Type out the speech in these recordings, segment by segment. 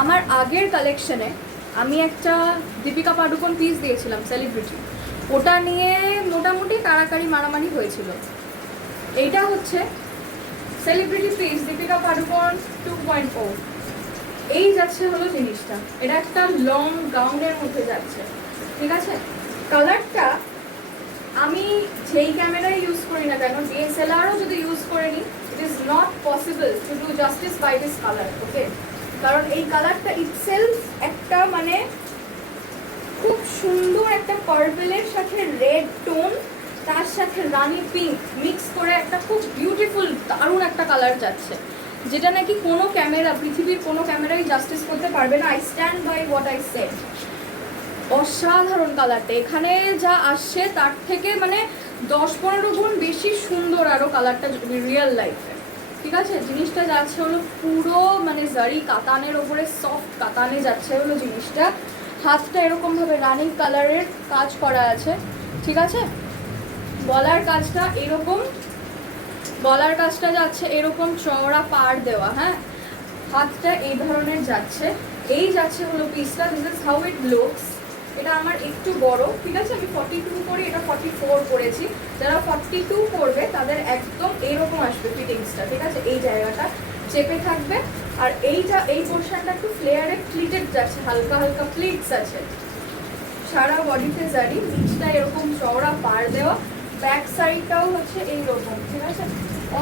আমার আগের কালেকশনে আমি একটা দীপিকা পাডুকোন পিস দিয়েছিলাম সেলিব্রিটি, ওটা নিয়ে মোটামুটি কাড়াকাড়ি মারামারি হয়েছিল। এইটা হচ্ছে সেলিব্রিটি পিস দীপিকা পাডুকোন 2.0। এই যাচ্ছে হলো জিনিসটা, এটা একটা লং গাউনের মধ্যে যাচ্ছে, ঠিক আছে। কালারটা আমি যেই ক্যামেরায় ইউজ করি না কেন, ডিএসএলআরও যদি ইউজ করে নিই, it is not possible to do justice by this colour, okay. কারণ এই কালারটা ইটসেলফ একটা মানে খুব সুন্দর একটা পার্পলের সাথে রেড টোন, তার সাথে রানি পিঙ্ক মিক্স করে একটা খুব বিউটিফুল দারুণ একটা কালার যাচ্ছে, যেটা নাকি কোনো ক্যামেরা, পৃথিবীর কোনো ক্যামেরাই জাস্টিস করতে পারবে না। I stand by what I said. অসাধারণ কালারটা, এখানে যা আসছে তার থেকে মানে 10-15 গুণ বেশি সুন্দর আরও কালারটা রিয়েল লাইফে, ঠিক আছে। জিনিসটা যাচ্ছে হলো পুরো মানে জারি কাতানের ওপরে, সফট কাতানে যাচ্ছে হলো জিনিসটা। হাতটা এরকমভাবে রানিং কালারের কাজ করা আছে, ঠিক আছে। গলার কাজটা এরকম, গলার কাজটা যাচ্ছে এরকম চওড়া পাড় দেওয়া, হ্যাঁ। হাতটা এই ধরনের যাচ্ছে, এই যাচ্ছে হলো পিসটা। This is how it looks. এটা আমার একটু বড়, ঠিক আছে। আমি 42 করি, এটা 44 করেছি। যারা 42 করবে তাদের একদম এরকম আসবে ফিটিংসটা, ঠিক আছে। এই জায়গাটা চেপে থাকবে, আর এইটা এই পোর্শনটা একটু ফ্লেয়ারে প্লিটেড যাচ্ছে, হালকা হালকা প্লিটস আছে। সারা বডিতে জারি, নিচটা এরকম চওড়া পাড় দেওয়া, ব্যাক সাইডটাও হচ্ছে এইরকম, ঠিক আছে।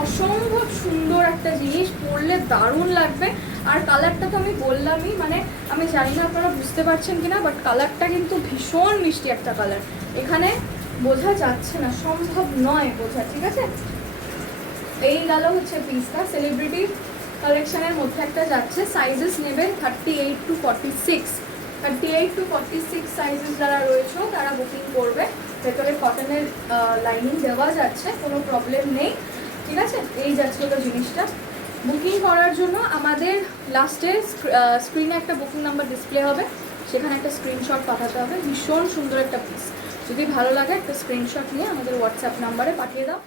অসম্ভব সুন্দর একটা জিনিস, পরলে দারুণ লাগবে। আর কালারটা তো আমি বললামই, মানে আমি জানি না আপনারা বুঝতে পারছেন কিনা, বাট কালারটা কিন্তু ভীষণ মিষ্টি একটা কালার, এখানে বোঝা যাচ্ছে না, সম্ভব নয় বোঝা, ঠিক আছে। এই গেল হচ্ছে পিসটা, সেলিব্রিটি কালেকশনের মধ্যে একটা যাচ্ছে। সাইজেস নেবেন 38 to 46, 38 to 46 সাইজেস যারা রয়েছে তারা বুকিং করবে। ভেতরে কটনের লাইনিং দেওয়া যাচ্ছে, কোনো প্রবলেম নেই, ঠিক আছে। এই যাচ্ছে হলো জিনিসটা। বুকিং করার জন্য আমাদের লাস্টে স্ক্রিনে একটা বুকিং নাম্বার ডিসপ্লে হবে, সেখানে একটা স্ক্রিনশট পাঠাতে হবে। ভীষণ সুন্দর একটা পিস, যদি ভালো লাগে একটা স্ক্রিনশট নিয়ে আমাদের হোয়াটসঅ্যাপ নাম্বারে পাঠিয়ে দাও।